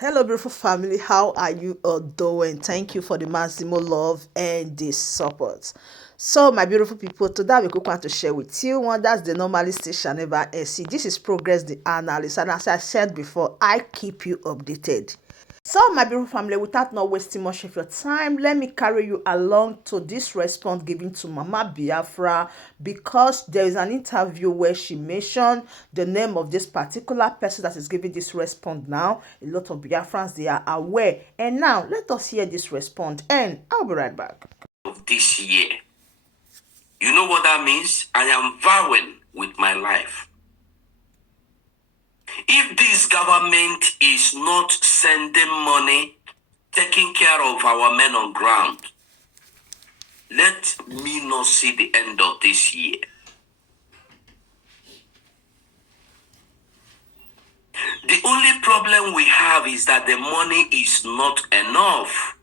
Hello, beautiful family. How are you all doing? Thank you for the maximum love and the support. So, my beautiful people, today we want to share with you one that's the normally station never see. This is Progress the Analyst, and as I said before, I keep you updated. So, my beautiful family, without not wasting much of your time, let me carry you along to this response given to Mama Biafra, because there is an interview where she mentioned the name of this particular person that is giving this response now. A lot of Biafrans, they are aware. And now, let us hear this response, and I'll be right back. Of this year. You know what that means? I am vowing with my life. If this government is not sending money, taking care of our men on ground, let me not see the end of this year. The only problem we have is that the money is not enough.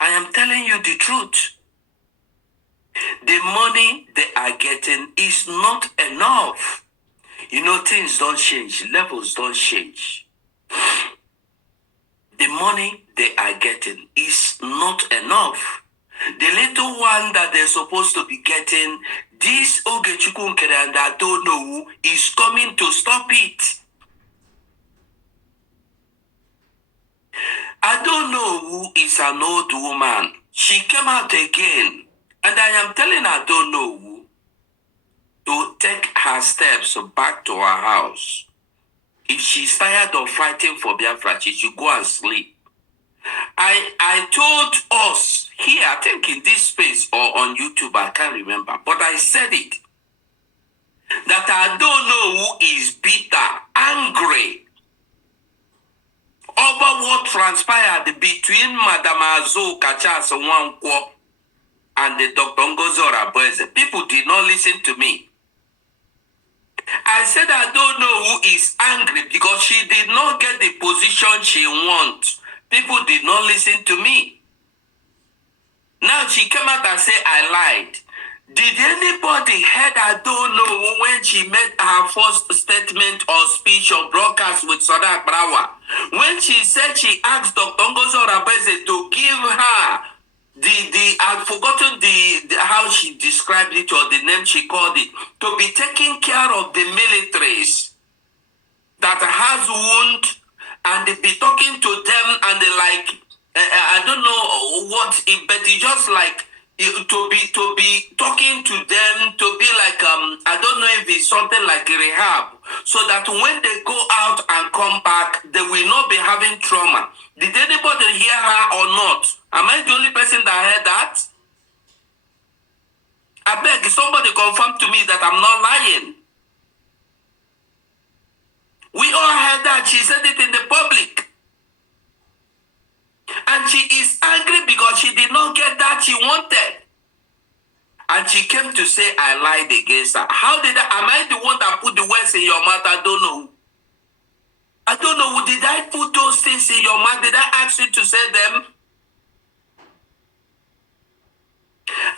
I am telling you the truth. The money they are getting is not enough. You know, things don't change, levels don't change. The money they are getting is not enough. The little one that they're supposed to be getting, this Ogechukwu Nkere and I don't know is coming to stop it. I don't know who is an old woman. She came out again, and I am telling I don't know who to take her steps back to her house. If she's tired of fighting for Biafra, she should go and sleep. I told us here, I think in this space or on YouTube, I can't remember, but I said it, that I don't know who is bitter, angry over what transpired between Madam Azo Kachas Nwankwo and the Dr. Ngozi. People did not listen to me. I said I don't know who is angry because she did not get the position she wants. People did not listen to me. Now she came out and said I lied. Did anybody heard I don't know when she made her first statement or speech or broadcast with Sodak Brawa? When she said she asked Dr. Ngozi to give her I've forgotten the how she described it or the name she called it, to be taking care of the militaries that has wound, and they be talking to them and they like I don't know what it, but it's just like to be talking to them, to be like I don't know if it's something like rehab, so that when they go out and come back, they will not be having trauma. Did anybody hear her or not? Am I the only person that heard that? I beg somebody confirm to me that I'm not lying. We all heard that. She said it in the public. And she is angry because she did not get that she wanted. And she came to say I lied against her. How did I? Am I the one that put the words in your mouth? I don't know. I don't know. Did I put those things in your mouth? Did I ask you to say them?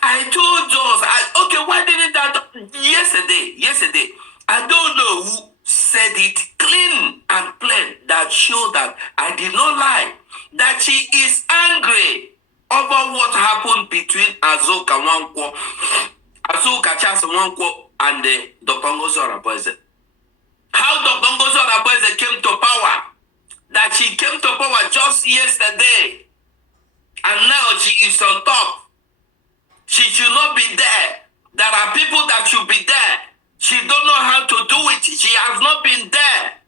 I told us. Okay, why didn't that? Yesterday. I don't know who said it clean and plain that showed that I did not lie. That she is angry over what happened between Azoka Charles Nwankwo and Dr. Ngozi. How Dr. Ngozi came to power. That she came to power just yesterday. And now she is on top. She should not be there. There are people that should be there. She don't know how to do it. She has not been there.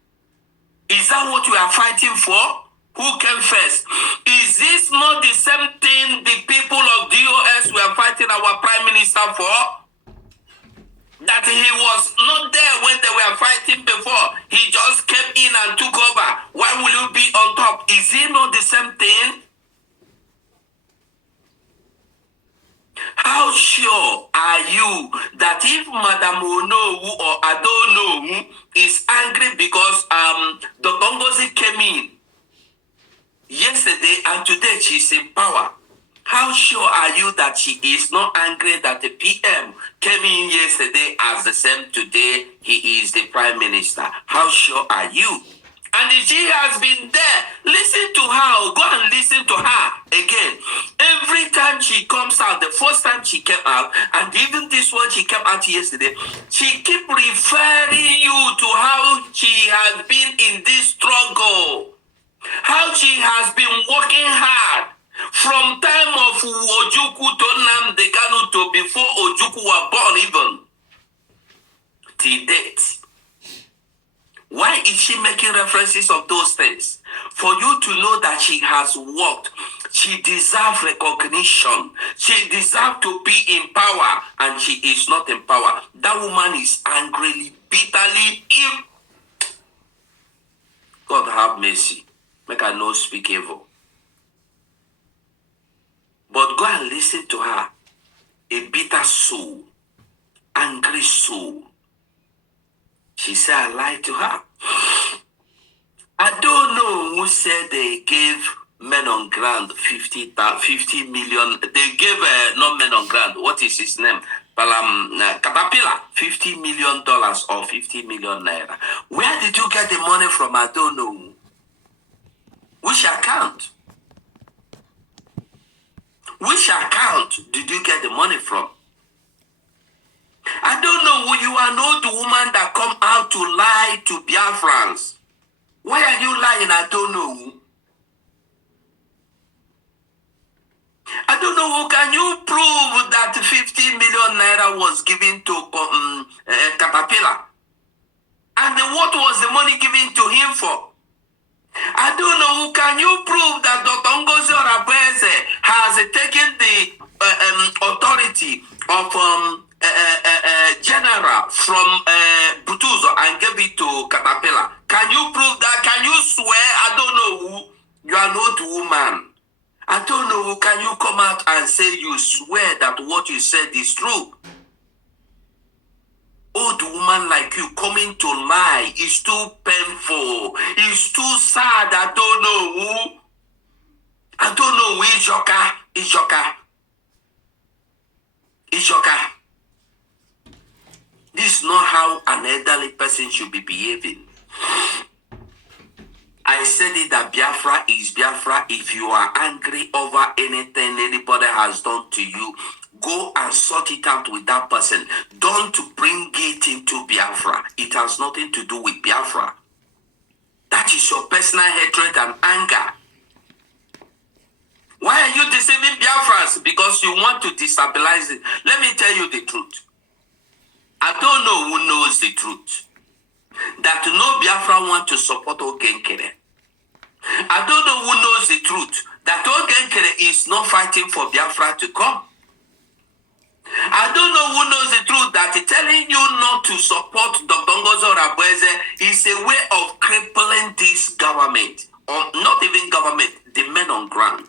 Is that what we are fighting for? Who came first? Is this not the same thing the people of DOS were fighting our Prime Minister for? That he was not there when they were fighting before. He just came in and took over. Why will you be on top? Is it not the same thing? How sure are you that if Madam Onowu or Adonowu is angry because the Ngozi came in yesterday and today she's in power, how How sure are you that she is not angry that the PM came in yesterday as the same today he is the prime minister? How sure are you? And she has been there. Listen to her. Go and listen to her again. Every time she comes out, the first time she came out, and even this one she came out yesterday, she keep referring you to how she has been in this struggle. How she has been working hard from time of Ojukwu to Nnamdi Kanu to before Ojukwu were born even. Till date. Why is she making references of those things? For you to know that she has worked. She deserves recognition. She deserves to be in power, and she is not in power. That woman is angrily, bitterly ill. God have mercy. Make her no speak evil. But go and listen to her. A bitter soul. Angry soul. She said I lied to her. I don't know who said they gave men on ground 50 million. They gave not men on ground. What is his name? Caterpillar $50 million or 50 million naira. Where did you get the money from? I don't know. Which account? Which account did you get the money from? I don't know. You are not the woman that come out to lie to Biafrans. Why are you lying? I don't know. I don't know. Can you prove that 50 million naira was given to Caterpillar? And what was the money given to him for? I don't know. Can you prove that Dr. Ngozi has taken the authority of general from Butuzo and gave it to Caterpillar? Can you prove that? Can you swear? I don't know. You are not a woman. I don't know. Can you come out and say you swear that what you said is true? Old woman like you coming to lie is too painful. It's too sad. I don't know who. I don't know who is Joka. Is Joka. Is Joka. This is not how an elderly person should be behaving. I said it that Biafra is Biafra. If you are angry over anything anybody has done to you, go and sort it out with that person. Don't bring it into Biafra. It has nothing to do with Biafra. That is your personal hatred and anger. Why are you deceiving Biafrans? Because you want to destabilize it. Let me tell you the truth. I don't know who knows the truth. That no Biafra want to support Ogenkere. I don't know who knows the truth. That Ogenkere is not fighting for Biafra to come. I don't know who knows the truth that telling you not to support Dr. Ngozi is a way of crippling this government. Or not even government, the men on ground.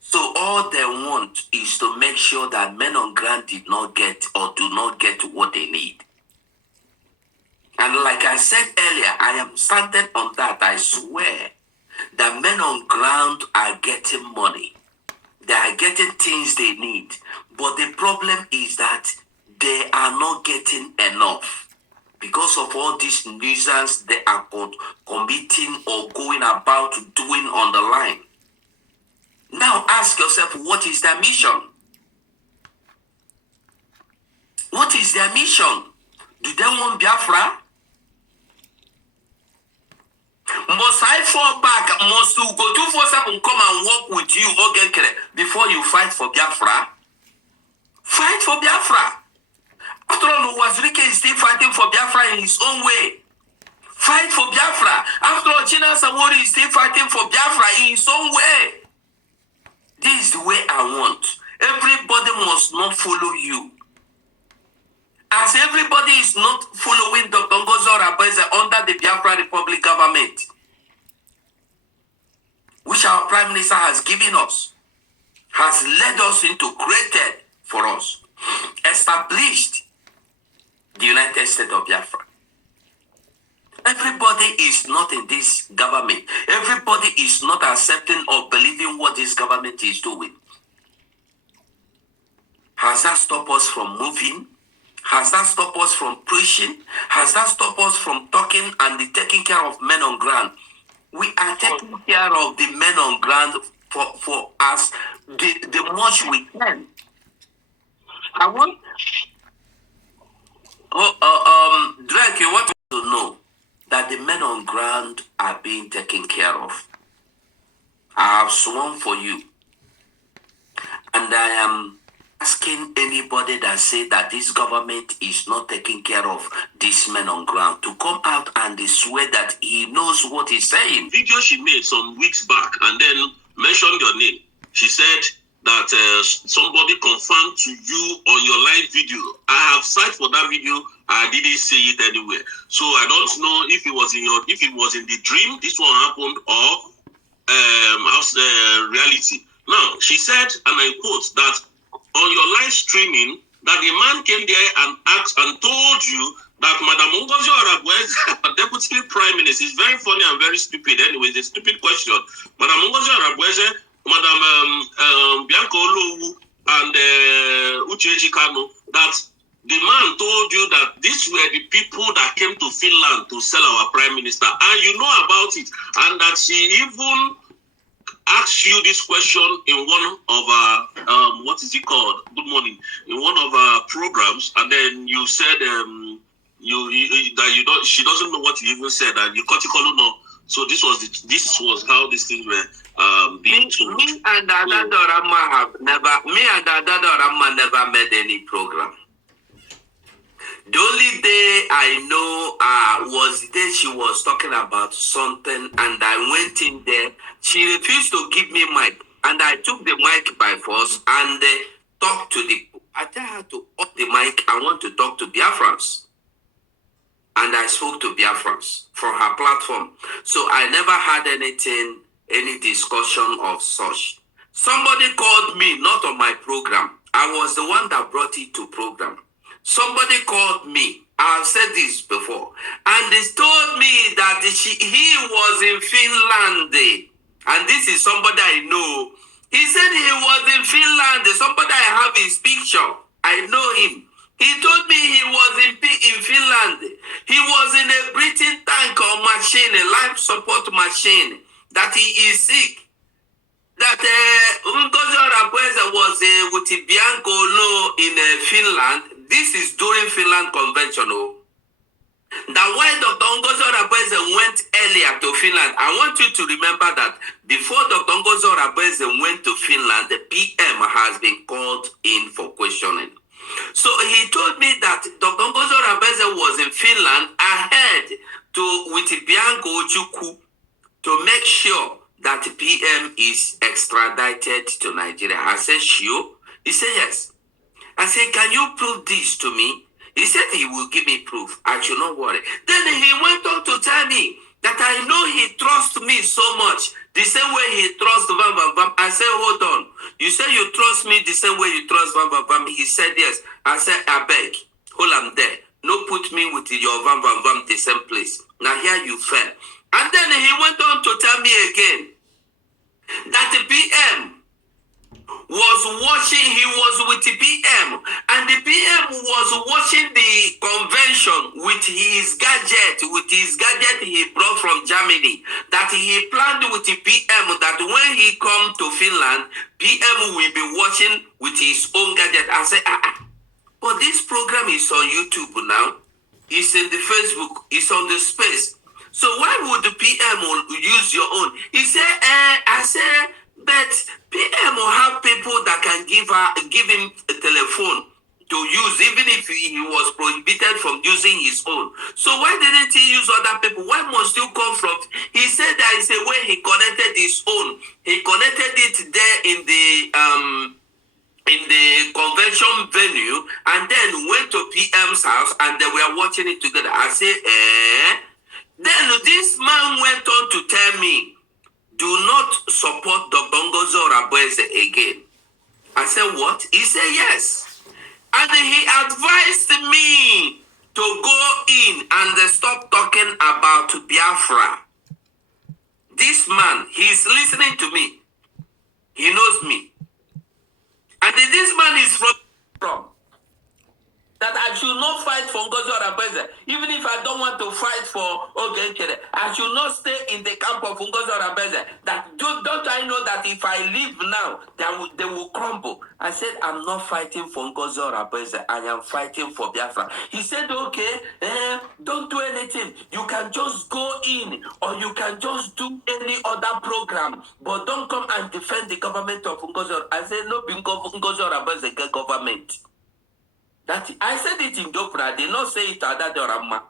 So all they want is to make sure that men on ground did not get or do not get what they need. And like I said earlier, I am standing on that. I swear that men on ground are getting money. They are getting things they need. But the problem is that they are not getting enough. Because of all these nuisance they are committing or going about doing on the line. Now ask yourself, what is their mission? What is their mission? Do they want Biafra? Must I fall back? Must you go 247 come and work with you, Ogenkere, before you fight for Biafra? Fight for Biafra. After all, Wazirike is still fighting for Biafra in his own way. Fight for Biafra. After all, China Samori is still fighting for Biafra in his own way. This is the way I want. Everybody must not follow you. As everybody is not following Dr. Ngozi under the Biafra Republic government, which our Prime Minister has given us, has led us into, created for us, established the United States of Biafra. everybody is not in this government. Everybody is not accepting or believing what this government is doing. Has that stopped us from moving? Has that stopped us from preaching? Has that stopped us from talking and taking care of men on ground? We are taking care of the men on ground for us the much we can. I want Drake, you want to know that the men on ground are being taken care of. I have sworn for you, and I am asking anybody that say that this government is not taking care of these men on ground to come out and swear that he knows what he's saying. Video she made some weeks back and then mentioned your name. She said that somebody confirmed to you on your live video. I have searched for that video. I didn't see it anywhere. So I don't know if it was in the dream this one happened or reality. Now she said, and I quote, that on your live streaming, that the man came there and asked and told you that Madam Ngozi Oravweze, Deputy Prime Minister, is very funny and very stupid. Anyway, it's a stupid question. Madam Ngozi Oravweze, Madam Bianca Olowu, and Uchechi Kano, that the man told you that these were the people that came to Finland to sell our Prime Minister, and you know about it, and that she even asked you this question in one of our what is it called? Good morning. In one of our programs, and then you said that you don't. She doesn't know what you even said, and you cut it no. So this was how these things were being told. Me and Dada Dorama never made any program. The only day I know was the day she was talking about something, and I went in there. She refused to give me mic, and I took the mic by force and talked to I tell her to off the mic. I want to talk to Biafrans, and I spoke to Biafrans from her platform. So I never had any discussion of such. Somebody called me, not on my program. I was the one that brought it to program. Somebody called me. I've said this before, and they told me that he was in Finland, and this is somebody I know. He said he was in Finland. Somebody I have his picture. I know him. He told me he was in Finland. He was in a breathing tank or machine, a life support machine. That he is sick. That Ngozi Oravweze was with Bianca in Finland. This is during Finland Convention. That why Dr. Ngozi Oravweze went earlier to Finland. I want you to remember that before Dr. Ngozi Oravweze went to Finland, the PM has been called in for questioning. So he told me that Dr. Ngozi Oravweze was in Finland ahead with Bianca Ojukwu to make sure that the PM is extradited to Nigeria. I said, sure. He said, yes. I said, can you prove this to me? He said he will give me proof. I should not worry. Then he went on to tell me that I know he trusts me so much. The same way he trusts Vam Vam Vam. I said, hold on. You say you trust me the same way you trust Vam Vam Vam. He said, yes. I said, I beg. Hold on there. No put me with your Vam Vam Vam the same place. Now here you fell. And then he went on to tell me again that the PM was watching, he was with the PM, and the PM was watching the convention with his gadget he brought from Germany, that he planned with the PM that when he come to Finland, PM will be watching with his own gadget. I said, but this program is on YouTube now, it's in the Facebook, it's on the space. So why would the PM use your own? He said, I said, but PM will have people that can give him a telephone to use, even if he was prohibited from using his own. So why didn't he use other people? Why must you come from? He said there is a way he connected his own. He connected it there in the convention venue, and then went to PM's house, and they were watching it together. I said, Then this man went on to tell me, do not support Dr. Ngozi Oravweze again. I said, what? He said, yes. And he advised me to go in and stop talking about Biafra. This man, he's listening to me. He knows me. And this man is from that I should not fight for Ngozi Orabeze. Even if I don't want to fight for Ogenkere, I should not stay in the camp of Ngozi Orabeze. That don't I know that if I leave now, they will crumble. I said, I'm not fighting for Ngozi Orabeze. I am fighting for Biafra. He said, okay, don't do anything. You can just go in or you can just do any other program, but don't come and defend the government of Ngozi. I said, no, Ngozi Orabeze government. That I said it in Dopra, I did not say it at Adorama.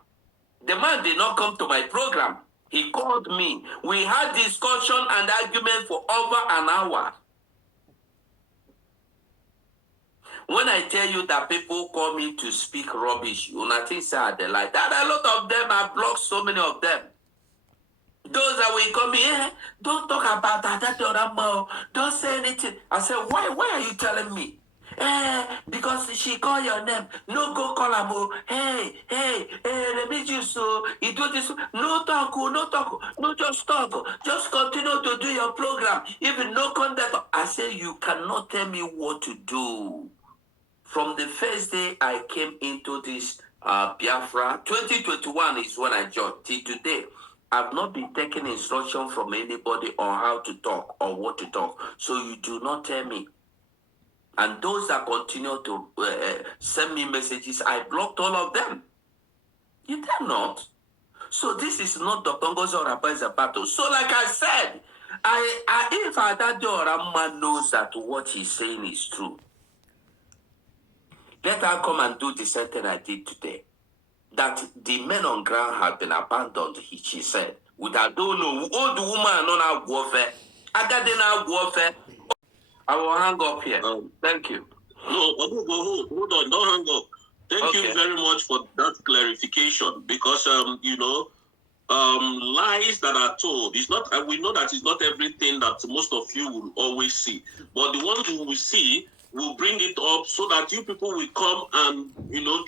The man did not come to my program. He called me. We had discussion and argument for over an hour. When I tell you that people call me to speak rubbish, you nothing sad like that. A lot of them, I blocked so many of them. Those that will come here, don't talk about that. Don't say anything. I said, why are you telling me? Because she call your name. No, go call her. Hey, let me just you do this. No talk, no just talk. Just continue to do your program. Even no contact. I say you cannot tell me what to do. From the first day I came into this Biafra, 2021 is when I joined. Till today, I've not been taking instruction from anybody on how to talk or what to talk. So you do not tell me. And those that continue to send me messages, I blocked all of them. You dare not. So this is not Dr. Ngozi Orabeze battle. So like I said, if Adade Orama knows that what he's saying is true, let her come and do the same thing I did today. That the men on ground have been abandoned, she said. I don't know. All the woman on warfare. Agade warfare. I will hang up here. Thank you. No, hold on, don't hang up. Thank you very much for that clarification, because lies that are told is not. We know that it's not everything that most of you will always see, but the ones you will see will bring it up so that you people will come and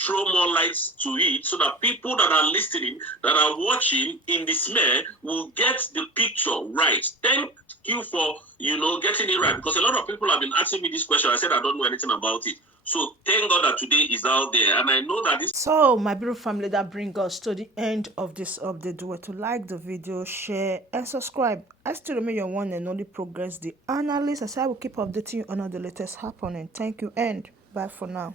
throw more lights to it, so that people that are listening, that are watching in dismay, will get the picture right. Thank you for getting it right, because a lot of people have been asking me this question. I said I don't know anything about it. So thank God that today is out there, and I know that this. So my beautiful family, that brings us to the end of this update. Do it to like the video, share and subscribe. I still remain your one and only Progress the Analyst, as I will keep updating you on all the latest happening. Thank you and bye for now.